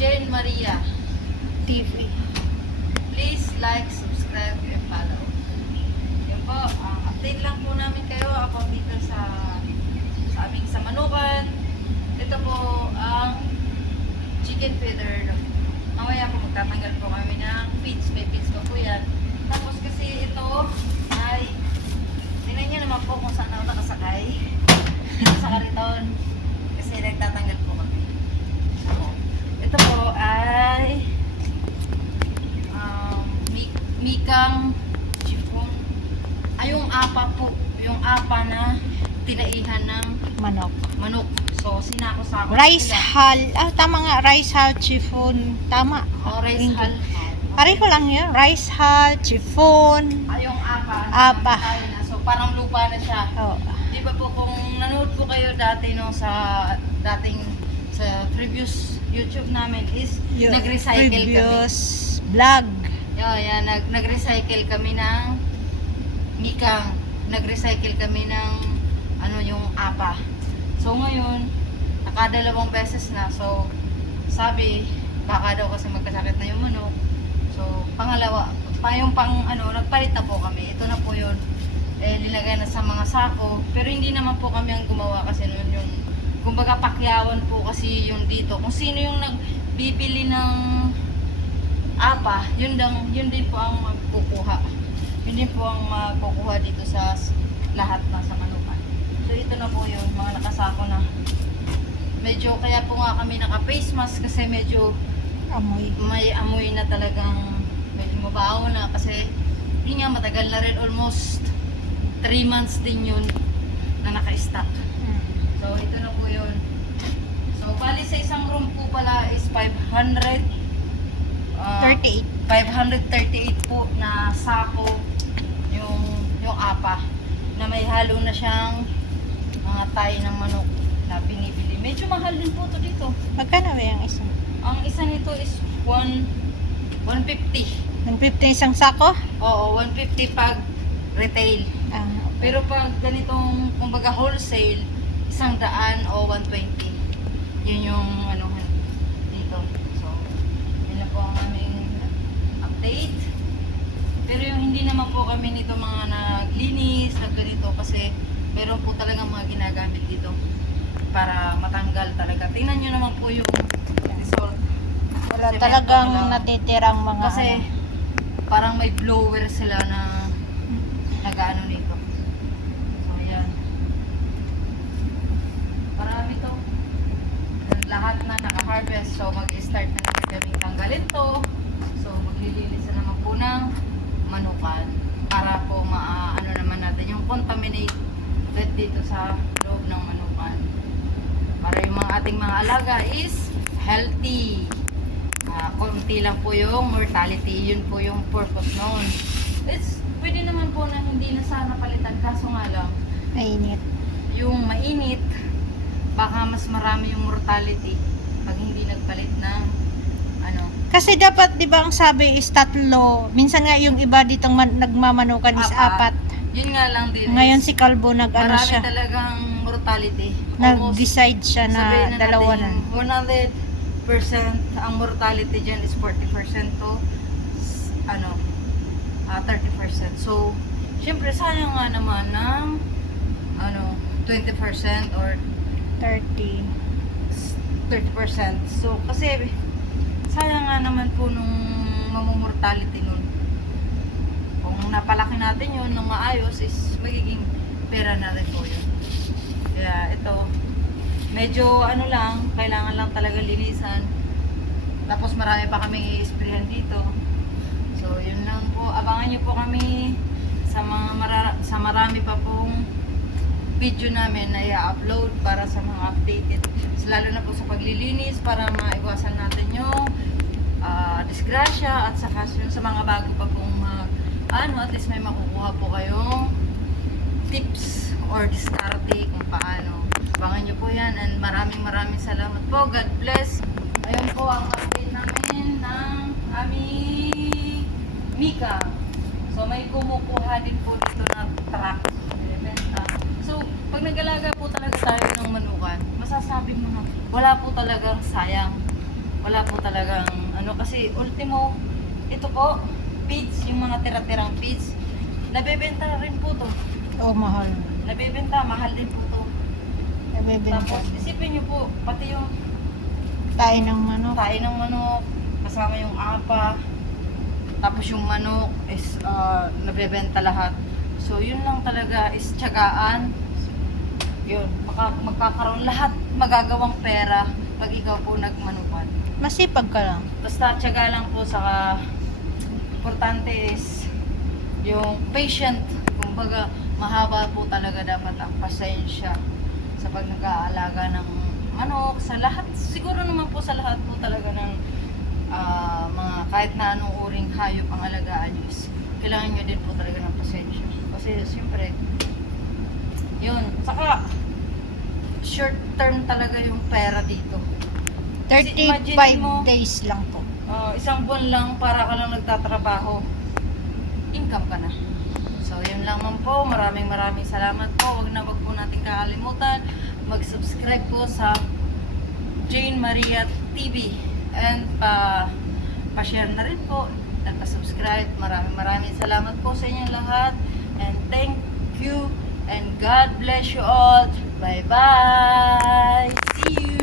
Jane Maria TV. Please like, subscribe, and follow. Yun po, update lang po namin kayo about dito sa aming sa Manukan. Ito po ang chicken feeder. Mamaya po magtatanggal po kami ng feeds. May feeds pa po yan. Tapos kasi ito ay tingnan nyo naman po kung saan ako nakasakay. Dito sa kariton. Kasi nagtatanggal po kami. So, ito po ay Mikang chiffon. Ay, yung apa po. Yung apa na tinaihan ng Manok. manok. So, sinako-sako. Rice hull. Tama nga. Rice hull chiffon. Tama. O, rice hull. Pareho lang yun. Rice hull, chiffon. Ay, yung apa. Apa. So, parang lupa na siya. Oh. Di ba po, kung nanood po kayo dati no, sa previous YouTube namin is nag-recycle kami. Previous vlog. Yan, nag-recycle kami ng mikang. Nag-recycle kami ng yung apa. So ngayon, nakadalawang beses na. So sabi, baka daw kasi magkasakit na yung manok. So pangalawa, nagpalit na po kami. Ito na po yun. Nilagay na sa mga sako. Pero hindi naman po kami ang gumawa kasi noon yung kumbaga pakyawan po kasi yung dito. Kung sino yung nagbibili ng apa, yun din po ang magkukuha. Yun din po ang magkukuha dito sa lahat na sa manukan. So ito na po yung mga nakasako na. Medyo kaya po nga kami naka-face mask kasi medyo may amoy na talagang medyo mabaho na kasi yun nga matagal na rin, almost 3 months din yun na naka-stock. So ito na po yun. So bali sa isang room po pala is 538 po na sako yung apa na may halo na siyang mga tayo ng manok na binibili. Medyo mahal din po to dito. Magkano ba yung isa? Ang isa nito is 150. 150 isang sako? Oo, 150 pag retail. Okay. Pero pag ganitong kumbaga wholesale, 100 o 120. Yun yung dito. So, yun na po ang aming update. Pero yung hindi naman po kami nito mga naglinis, ganito kasi meron po talaga mga ginagamit dito para matanggal talaga. Tingnan nyo naman po yung result. Wala Semento talagang lang. natitirang mga Kasi parang may blower sila na nag-ano nito. So, ayan. Marami to. Lahat na naka-harvest. So, mag-start na natin kaming tanggalin to. So, maglilinis na naman po ng manukan para po naman natin yung contaminated dito sa loob ng manukan. Para yung mga ating mga alaga is healthy. Konti lang po yung mortality. Yun po yung purpose noon. Pwede naman po na hindi na sana palitan. Kaso nga lang, mainit. yung mainit, baka mas marami yung mortality pag hindi nagpalit ng Kasi dapat, di ba, ang sabi is 3. Minsan nga yung iba ditong nagmamanukan is 4. Yun nga lang din. Ngayon si Calvo Marami siya. talagang mortality. Almost, Nag-decide siya na sabihin dalawa na. natin, 100% ang mortality dyan is 40% to 30%. So, syempre sayang nga naman ng 20% or 30. 30%. So, kasi sayang nga naman po nung mamomortality nun. Kung napalaki natin yun nung maayos is magiging pera na rin po yun. Kaya ito, medyo lang, kailangan lang talaga linisan. Tapos marami pa kami i-sprayan dito. So, yun lang po. Abangan nyo po kami sa marami pa pong video namin na i-upload para sa mga updated. Lalo na po sa paglilinis para maiwasan natin yung disgrasya at saka sa mga bago pa pong at least may makukuha po kayong tips or diskarte kung paano. Abangan nyo po yan and maraming salamat po. God bless. Ayun po ang update namin ng aming Mika. So may kumukuha din po dito na truck. So pag nag-alaga po talaga tayo ng manukan, masasabi mo na wala po talagang sayang. wala po talagang ano, kasi ultimo, ito po, feeds, yung mga tira-tirang feeds, nabebenta rin po to. Oo, mahal. Nabebenta, mahal din po to. Nabibenta. Tapos, isipin nyo po, pati yung Tayo ng manok. tayo ng manok, kasama yung apa, tapos yung manok is nabebenta lahat. So, yun lang talaga is tiyagaan. Yun, magkakaroon lahat magagawang pera pag ikaw po nagmanukan. Masipag ka lang. Basta tiyaga lang po, saka importante is yung patient. Kumbaga, mahaba po talaga dapat ang pasensya sa pag nag-aalaga ng manok, sa lahat, siguro naman po sa lahat po talaga ng mga kahit na anong uring hayop ang alagaan nyo is kailangan nyo din po talaga ng pasensya. Kasi siyempre, yun, saka short term talaga yung pera dito. Kasi 35 imagine mo, days lang po. isang buwan lang para ka lang nagtatrabaho, income ka na. So, yun lang man po. Maraming salamat po. Wag po natin kakalimutan mag-subscribe po sa Jane Maria TV and pa-share na rin po at pa-subscribe. Maraming salamat po sa inyong lahat, and thank you and God bless you all. Bye bye. See you.